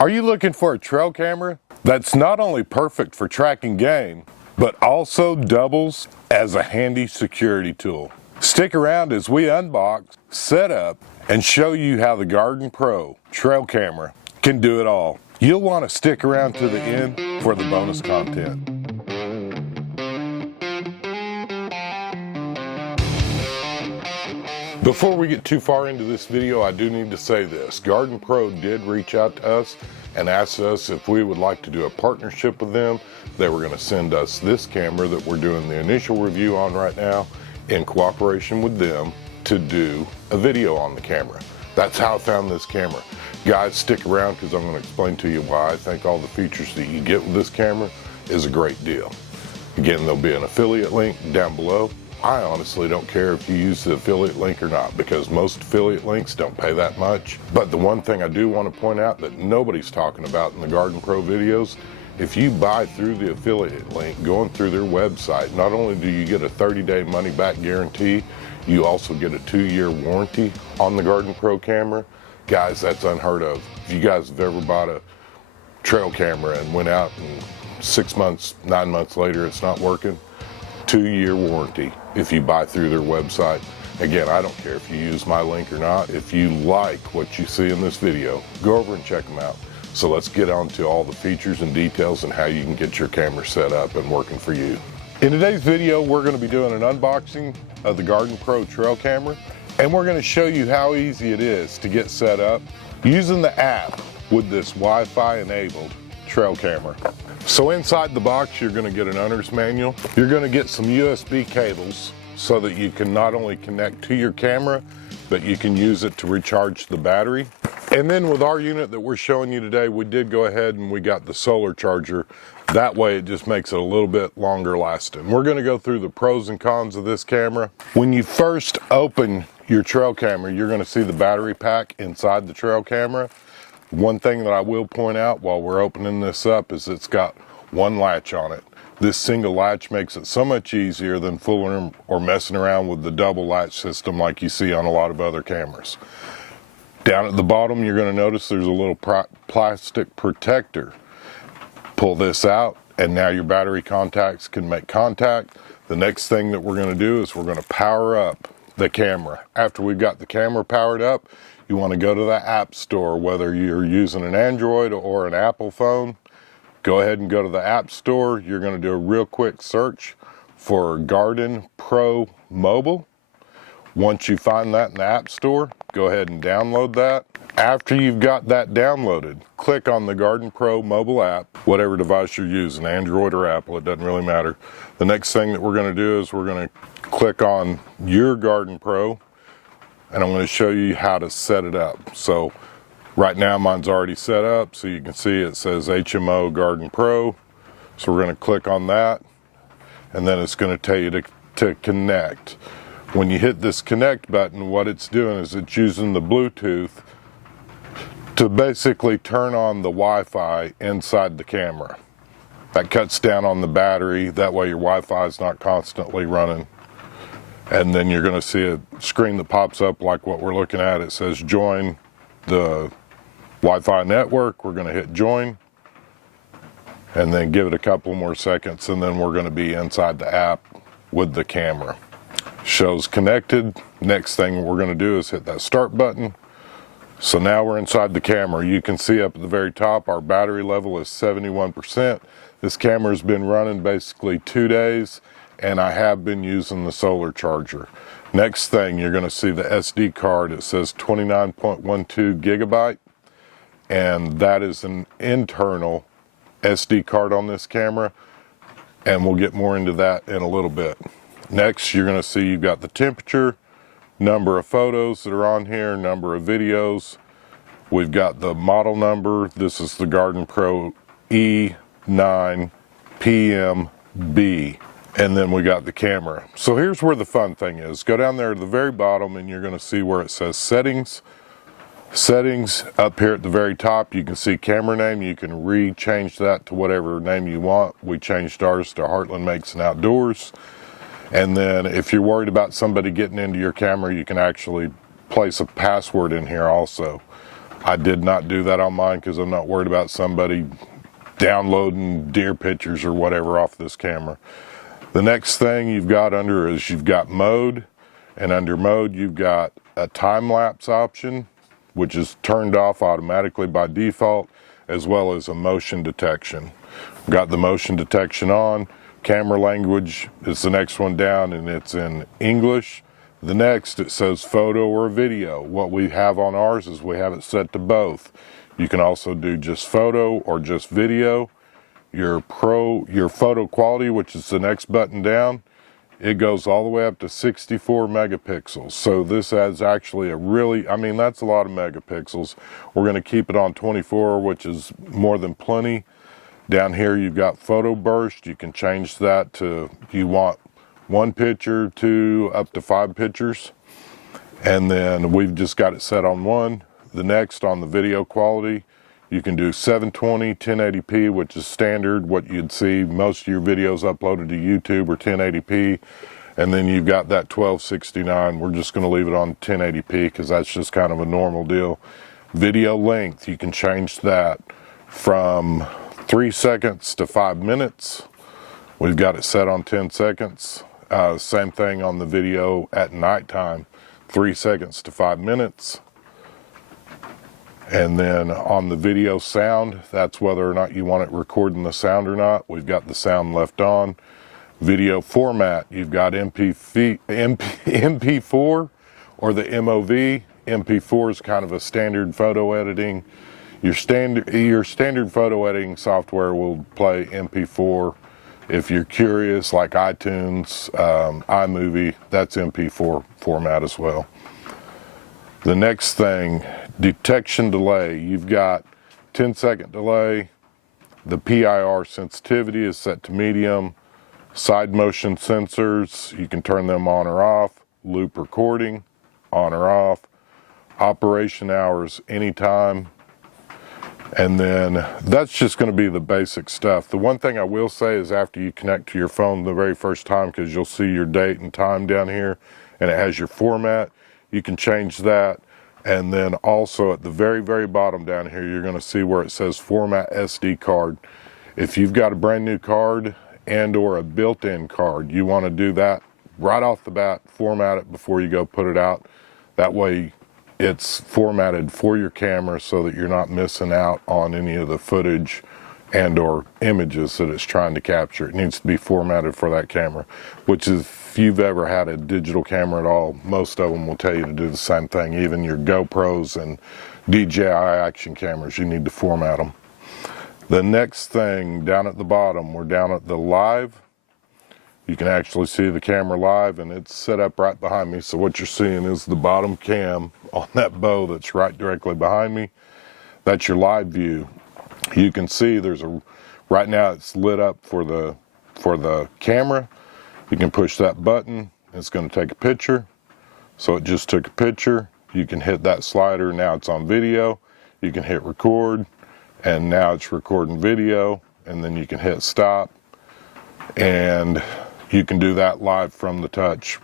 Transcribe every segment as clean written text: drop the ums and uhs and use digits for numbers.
Are you looking for a trail camera that's not only perfect for tracking game, but also doubles as a handy security tool? Stick around as we unbox, set up, and show you how the GardePro trail camera can do it all. You'll want to stick around to the end for the bonus content. Before we get too far into this video, I do need to say this. GardePro did reach out to us and asked us if we would like to do a partnership with them. They were going to send us this camera that we're doing the initial review on right now in cooperation with them to do a video on the camera. That's how I found this camera. Guys, stick around because I'm going to explain to you why I think all the features that you get with this camera is a great deal. Again, there'll be an affiliate link down below. I honestly don't care if you use the affiliate link or not, because most affiliate links don't pay that much. But the one thing I do want to point out that nobody's talking about in the GardePro videos, if you buy through the affiliate link, going through their website, not only do you get a 30-day money-back guarantee, you also get a 2-year warranty on the GardePro camera. Guys, that's unheard of. If you guys have ever bought a trail camera and went out and 6 months, 9 months later it's not working, 2-year warranty if you buy through their website. Again, I don't care if you use my link or not. If you like what you see in this video, go over and check them out. So let's get on to all the features and details and how you can get your camera set up and working for you. In today's video, we're going to be doing an unboxing of the GardePro trail camera, and we're going to show you how easy it is to get set up using the app with this Wi-Fi enabled trail camera. So inside the box, you're going to get an owner's manual. You're going to get some USB cables so that you can not only connect to your camera, but you can use it to recharge the battery. And then with our unit that we're showing you today, we did go ahead and we got the solar charger. That way it just makes it a little bit longer lasting. We're going to go through the pros and cons of this camera. When you first open your trail camera, you're going to see the battery pack inside the trail camera. One thing that I will point out while we're opening this up is it's got one latch on it. This single latch makes it so much easier than fooling or messing around with the double latch system like you see on a lot of other cameras. Down at the bottom, you're going to notice there's a little plastic protector. Pull this out and now your battery contacts can make contact. The next thing that we're going to do is we're going to power up the camera. After we've got the camera powered up, you want to go to the App Store, whether you're using an Android or an Apple phone. Go ahead and go to the App Store. You're going to do a real quick search for GardePro Mobile. Once you find that in the App Store, go ahead and download that. After you've got that downloaded, click on the GardePro mobile app, whatever device you're using, Android or Apple, it doesn't really matter. The next thing that we're going to do is we're going to click on your GardePro, and I'm going to show you how to set it up. So right now mine's already set up, so you can see it says HMO GardePro. So we're going to click on that, and then it's going to tell you to connect. When you hit this connect button, what it's doing is it's using the Bluetooth to basically turn on the Wi-Fi inside the camera. That cuts down on the battery. That way your Wi-Fi is not constantly running. And then you're going to see a screen that pops up like what we're looking at. It says join the Wi-Fi network. We're going to hit join and then give it a couple more seconds, and then we're going to be inside the app with the camera. Shows connected. Next thing we're going to do is hit that start button. So now we're inside the camera. You can see up at the very top our battery level is 71%. This camera has been running basically 2 days, and I have been using the solar charger. Next thing, you're going to see the SD card. It says 29.12 gigabyte, and that is an internal SD card on this camera, and we'll get more into that in a little bit. Next, you're going to see you've got the temperature, number of photos that are on here, number of videos. We've got the model number. This is the GardePro E9PMB. And then we got the camera. So here's where the fun thing is. Go down there to the very bottom and you're going to see where it says settings. Settings up here at the very top, you can see camera name. You can re-change that to whatever name you want. We changed ours to Heartland Makes and Outdoors. And then if you're worried about somebody getting into your camera, you can actually place a password in here also. I did not do that on mine because I'm not worried about somebody downloading deer pictures or whatever off this camera. The next thing you've got under is you've got mode, and under mode you've got a time-lapse option, which is turned off automatically by default, as well as a motion detection. We've got the motion detection on. Camera language is the next one down, and it's in English. The next, it says photo or video. What we have on ours is we have it set to both. You can also do just photo or just video. Your photo quality, which is the next button down, it goes all the way up to 64 megapixels. So this has actually a really, I mean, that's a lot of megapixels. We're going to keep it on 24, which is more than plenty. Down here you've got photo burst. You can change that to, if you want 1 picture to up to 5 pictures. And then we've just got it set on 1. The next, on the video quality, you can do 720, 1080p, which is standard, what you'd see most of your videos uploaded to YouTube are 1080p. And then you've got that 1269. We're just going to leave it on 1080p because that's just kind of a normal deal. Video length, you can change that from 3 seconds to 5 minutes. We've got it set on 10 seconds. Same thing on the video at nighttime, 3 seconds to 5 minutes. And then on the video sound, that's whether or not you want it recording the sound or not. We've got the sound left on. Video format, you've got MP4 or the MOV. MP4 is kind of a standard photo editing. Your standard photo editing software will play MP4. If you're curious, like iTunes, iMovie, that's MP4 format as well. The next thing, detection delay. You've got 10-second delay. The PIR sensitivity is set to medium. Side motion sensors, you can turn them on or off. Loop recording, on or off. Operation hours, anytime. And then that's just going to be the basic stuff. The one thing I will say is after you connect to your phone the very first time, because you'll see your date and time down here, and it has your format, you can change that. And then also at the very, very bottom down here, you're going to see where it says format SD card. If you've got a brand new card and or a built-in card, you want to do that right off the bat, format it before you go put it out. That way it's formatted for your camera so that you're not missing out on any of the footage and or images that it's trying to capture. It needs to be formatted for that camera, which is, if you've ever had a digital camera at all, most of them will tell you to do the same thing. Even your GoPros and DJI action cameras, you need to format them. The next thing down at the bottom, we're down at the live. You can actually see the camera live, and it's set up right behind me. So what you're seeing is the bottom cam on that bow that's right directly behind me. That's your live view. You can see there's a, right now it's lit up for the camera. You can push that button, it's going to take a picture. So it just took a picture. You can hit that slider, now it's on video. You can hit record, and now it's recording video, and then you can hit stop. And you can do that live from the touch,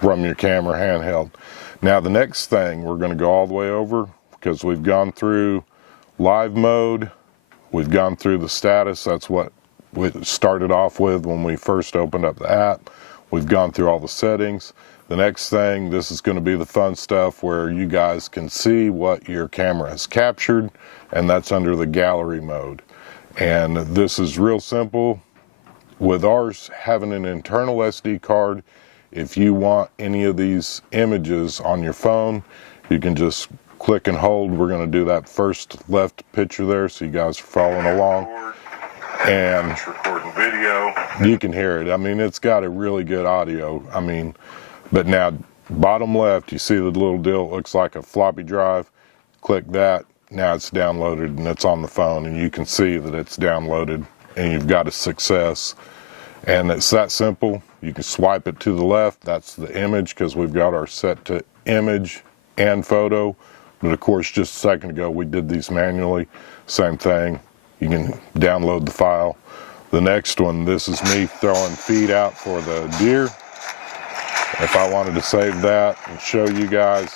from your camera handheld. Now the next thing, we're going to go all the way over, because we've gone through live mode, we've gone through the status. That's what we started off with when we first opened up the app. We've gone through all the settings. The next thing, this is going to be the fun stuff where you guys can see what your camera has captured, and that's under the gallery mode. And this is real simple. With ours having an internal SD card, if you want any of these images on your phone, you can just click and hold. We're going to do that first left picture there so you guys are following along. And it's recording video. You can hear it. I mean, it's got a really good audio. I mean, but now bottom left, you see the little deal, it looks like a floppy drive. Click that. Now it's downloaded and it's on the phone, and you can see that it's downloaded and you've got a success. And it's that simple. You can swipe it to the left. That's the image, because we've got our set to image and photo. But of course, just a second ago, we did these manually. Same thing. You can download the file. The next one, this is me throwing feed out for the deer. If I wanted to save that and show you guys,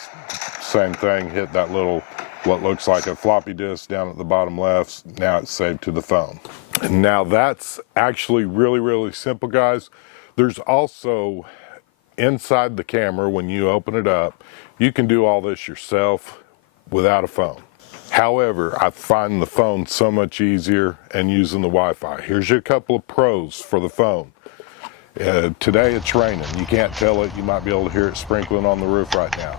same thing, hit that little what looks like a floppy disk down at the bottom left. Now it's saved to the phone. And now that's actually really, really simple, guys. There's also inside the camera, when you open it up, you can do all this yourself without a phone. However, I find the phone so much easier and using the Wi-Fi. Here's a couple of pros for the phone. Today it's raining. You can't tell it. You might be able to hear it sprinkling on the roof right now.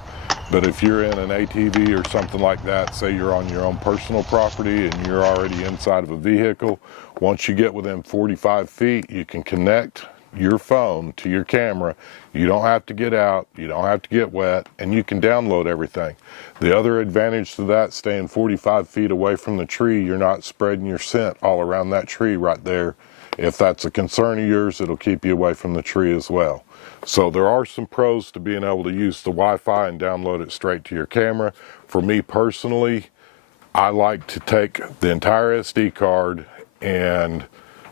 But if you're in an ATV or something like that, say you're on your own personal property and you're already inside of a vehicle, once you get within 45 feet, you can connect your phone to your camera. You don't have to get out, you don't have to get wet, and you can download everything. The other advantage to that, staying 45 feet away from the tree, you're not spreading your scent all around that tree right there. If that's a concern of yours, it'll keep you away from the tree as well. So there are some pros to being able to use the Wi-Fi and download it straight to your camera. For me personally, I like to take the entire SD card and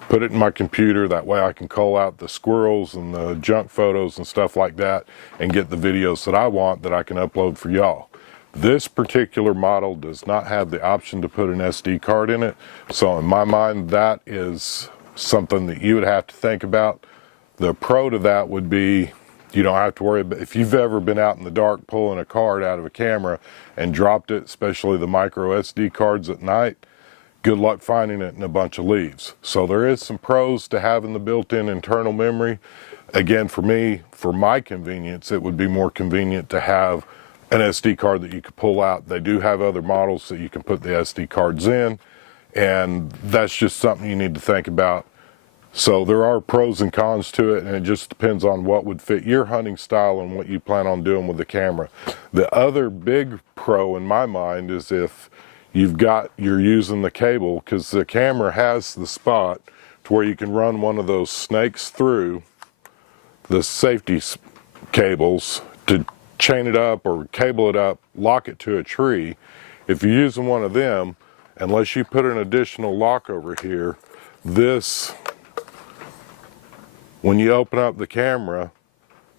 put it in my computer. That way I can call out the squirrels and the junk photos and stuff like that and get the videos that I want that I can upload for y'all. This particular model does not have the option to put an SD card in it. So in my mind, that is something that you would have to think about. The pro to that would be you don't have to worry about, if you've ever been out in the dark pulling a card out of a camera and dropped it, especially the micro SD cards at night, good luck finding it in a bunch of leaves. So there is some pros to having the built-in internal memory. Again, for me, for my convenience, it would be more convenient to have an SD card that you could pull out. They do have other models that you can put the SD cards in, and that's just something you need to think about. So there are pros and cons to it, and it just depends on what would fit your hunting style and what you plan on doing with the camera. The other big pro in my mind is if you're using the cable, because the camera has the spot to where you can run one of those snakes through the safety cables to chain it up or cable it up, lock it to a tree. If you're using one of them, unless you put an additional lock over here, when you open up the camera,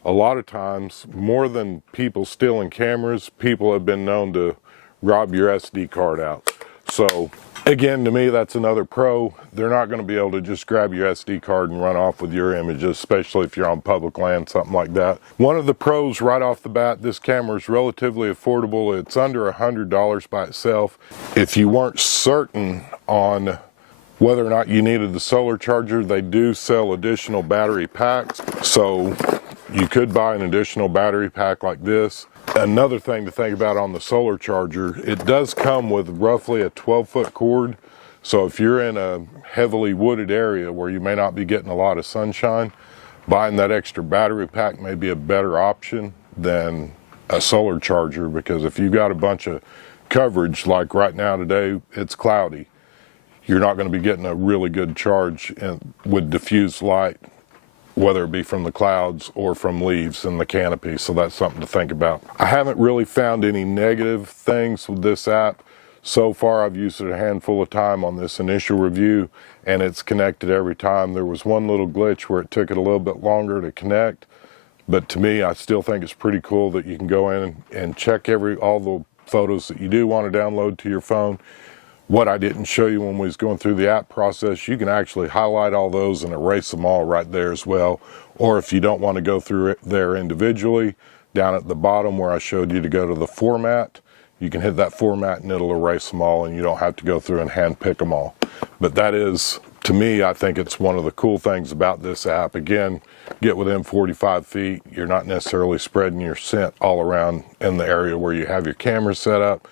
a lot of times, more than people stealing cameras, people have been known to rob your SD card out. So again, to me, that's another pro. They're not going to be able to just grab your SD card and run off with your images, especially if you're on public land, something like that. One of the pros right off the bat, this camera is relatively affordable. It's under $100 by itself. If you weren't certain on whether or not you needed the solar charger, they do sell additional battery packs. So you could buy an additional battery pack like this. Another thing to think about on the solar charger, it does come with roughly a 12-foot cord. So if you're in a heavily wooded area where you may not be getting a lot of sunshine, buying that extra battery pack may be a better option than a solar charger, because if you've got a bunch of coverage, like right now today, it's cloudy, you're not going to be getting a really good charge with diffused light, whether it be from the clouds or from leaves in the canopy. So that's something to think about. I haven't really found any negative things with this app. So far, I've used it a handful of times on this initial review, and it's connected every time. There was one little glitch where it took it a little bit longer to connect, but to me, I still think it's pretty cool that you can go in and check all the photos that you do want to download to your phone. What I didn't show you when we was going through the app process, you can actually highlight all those and erase them all right there as well. Or if you don't want to go through it there individually, down at the bottom where I showed you to go to the format, you can hit that format and it'll erase them all, and you don't have to go through and hand pick them all. But that is, to me, I think it's one of the cool things about this app. Again, get within 45 feet. You're not necessarily spreading your scent all around in the area where you have your camera set up,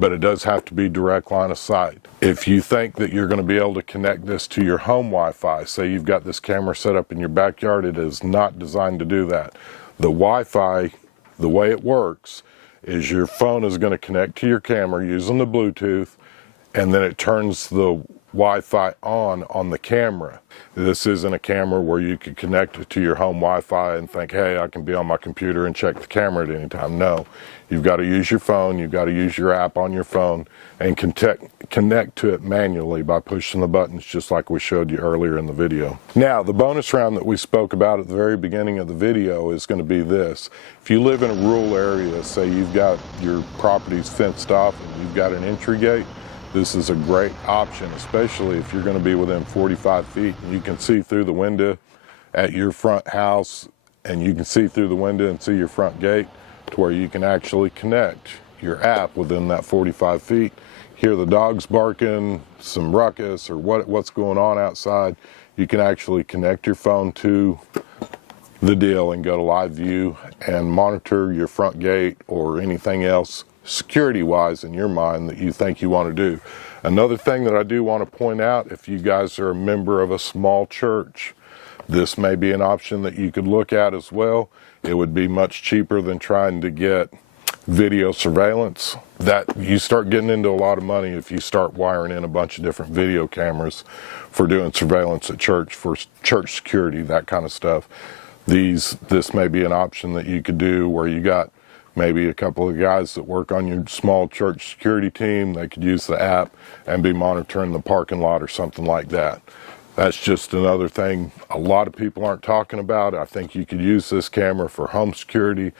but it does have to be direct line of sight. If you think that you're going to be able to connect this to your home Wi-Fi, say you've got this camera set up in your backyard, it is not designed to do that. The Wi-Fi, the way it works, is your phone is going to connect to your camera using the Bluetooth, and then it turns the Wi-Fi on the camera. This isn't a camera where you could connect it to your home Wi-Fi and think, hey, I can be on my computer and check the camera at any time. No, you've got to use your phone, you've got to use your app on your phone and connect to it manually by pushing the buttons just like we showed you earlier in the video. Now, the bonus round that we spoke about at the very beginning of the video is going to be this. If you live in a rural area, say you've got your properties fenced off and you've got an entry gate, this is a great option, especially if you're going to be within 45 feet and you can see through the window at your front house and you can see through the window and see your front gate to where you can actually connect your app within that 45 feet. Hear the dogs barking, some ruckus or what's going on outside. You can actually connect your phone to the deal and go to live view and monitor your front gate or anything else security-wise in your mind that you think you want to do. Another thing that I do want to point out, if you guys are a member of a small church, this may be an option that you could look at as well. It would be much cheaper than trying to get video surveillance. That you start getting into a lot of money if you start wiring in a bunch of different video cameras for doing surveillance at church, for church security, that kind of stuff. This may be an option that you could do where you got maybe a couple of guys that work on your small church security team. They could use the app and be monitoring the parking lot or something like that. That's just another thing a lot of people aren't talking about. I think you could use this camera for home security.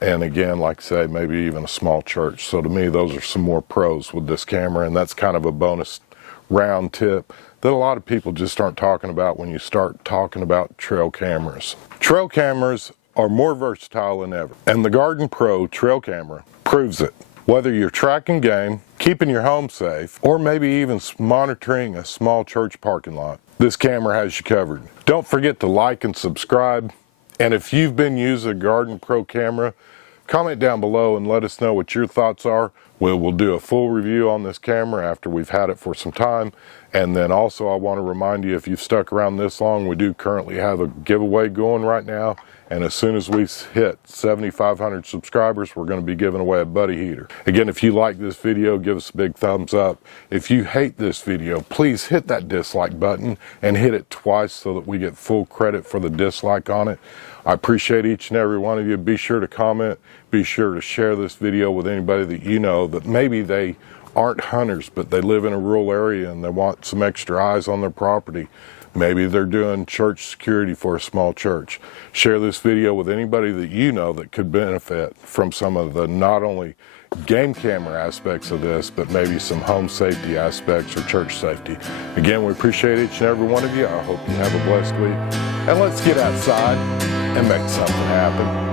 And again, like I say, maybe even a small church. So to me, those are some more pros with this camera. And that's kind of a bonus round tip that a lot of people just aren't talking about when you start talking about trail cameras. Trail cameras are more versatile than ever. And the GardePro trail camera proves it. Whether you're tracking game, keeping your home safe, or maybe even monitoring a small church parking lot, this camera has you covered. Don't forget to like and subscribe. And if you've been using a GardePro camera, comment down below and let us know what your thoughts are. We'll do a full review on this camera after we've had it for some time. And then also I want to remind you, if you've stuck around this long, we do currently have a giveaway going right now. And as soon as we hit 7,500 subscribers, we're going to be giving away a buddy heater. Again, if you like this video, give us a big thumbs up. If you hate this video, please hit that dislike button and hit it twice so that we get full credit for the dislike on it. I appreciate each and every one of you. Be sure to comment. Be sure to share this video with anybody that you know that maybe they aren't hunters, but they live in a rural area and they want some extra eyes on their property. Maybe they're doing church security for a small church. Share this video with anybody that you know that could benefit from some of the not only game camera aspects of this, but maybe some home safety aspects or church safety. Again, we appreciate each and every one of you. I hope you have a blessed week. And let's get outside and make something happen.